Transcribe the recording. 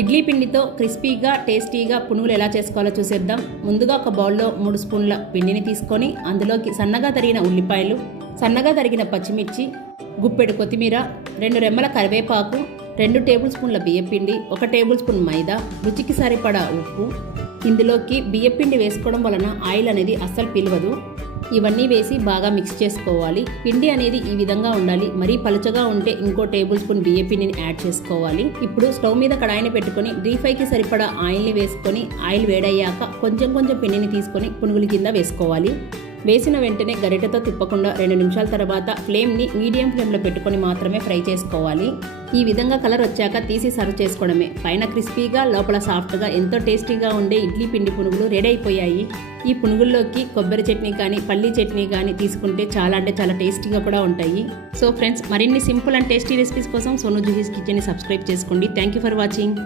ఇడ్లీ పిండితో క్రిస్పీగా టేస్టీగా పునుగులు ఎలా చేసుకోవాలో చూసేద్దాం. ముందుగా ఒక బౌల్లో 3 స్పూన్ల పిండిని తీసుకొని అందులోకి సన్నగా తరిగిన ఉల్లిపాయలు, సన్నగా తరిగిన పచ్చిమిర్చి, గుప్పెడు కొత్తిమీర, 2 రెమ్మల కరివేపాకు, 2 టేబుల్ స్పూన్ల బియ్యపిండి, 1 టేబుల్ స్పూన్ మైదా, రుచికి సరిపడా ఉప్పు. ఇందులోకి బియ్యపిండి వేసుకోవడం వలన ఆయిల్ అనేది అస్సలు పిలవదు. ఇవన్నీ వేసి బాగా మిక్స్ చేసుకోవాలి. పిండి అనేది ఈ విధంగా ఉండాలి. మరీ పలుచగా ఉంటే ఇంకో టేబుల్ స్పూన్ బియ్యపిండిని యాడ్ చేసుకోవాలి. ఇప్పుడు స్టవ్ మీద కడాయిని పెట్టుకొని డీప్ ఫ్రైకి సరిపడా ఆయిల్ని వేసుకొని ఆయిల్ వేడయ్యాక కొంచెం పిండిని తీసుకొని పునుగుల కింద వేసుకోవాలి. వేసిన వెంటనే గరిటెతో తిప్పకుండా 2 నిమిషాల తర్వాత ఫ్లేమ్ని మీడియం ఫ్లేమ్లో పెట్టుకొని మాత్రమే ఫ్రై చేసుకోవాలి. ఈ విధంగా కలర్ వచ్చాక తీసి సర్వ్ చేసుకోవడమే. పైన క్రిస్పీగా లోపల సాఫ్ట్గా ఎంతో టేస్టీగా ఉండే ఇడ్లీ పిండి పునుగులు రెడీ అయిపోయాయి. ఈ పునుగుల్లోకి కొబ్బరి చట్నీ కానీ పల్లీ చట్నీ కానీ తీసుకుంటే చాలా టేస్టీగా కూడా ఉంటాయి. సో ఫ్రెండ్స్, మరిన్ని సింపుల్ అండ్ టేస్టీ రెసిపీస్ కోసం సోను జుహీస్ కిచెన్ని సబ్స్క్రైబ్ చేసుకోండి. Thank you for watching.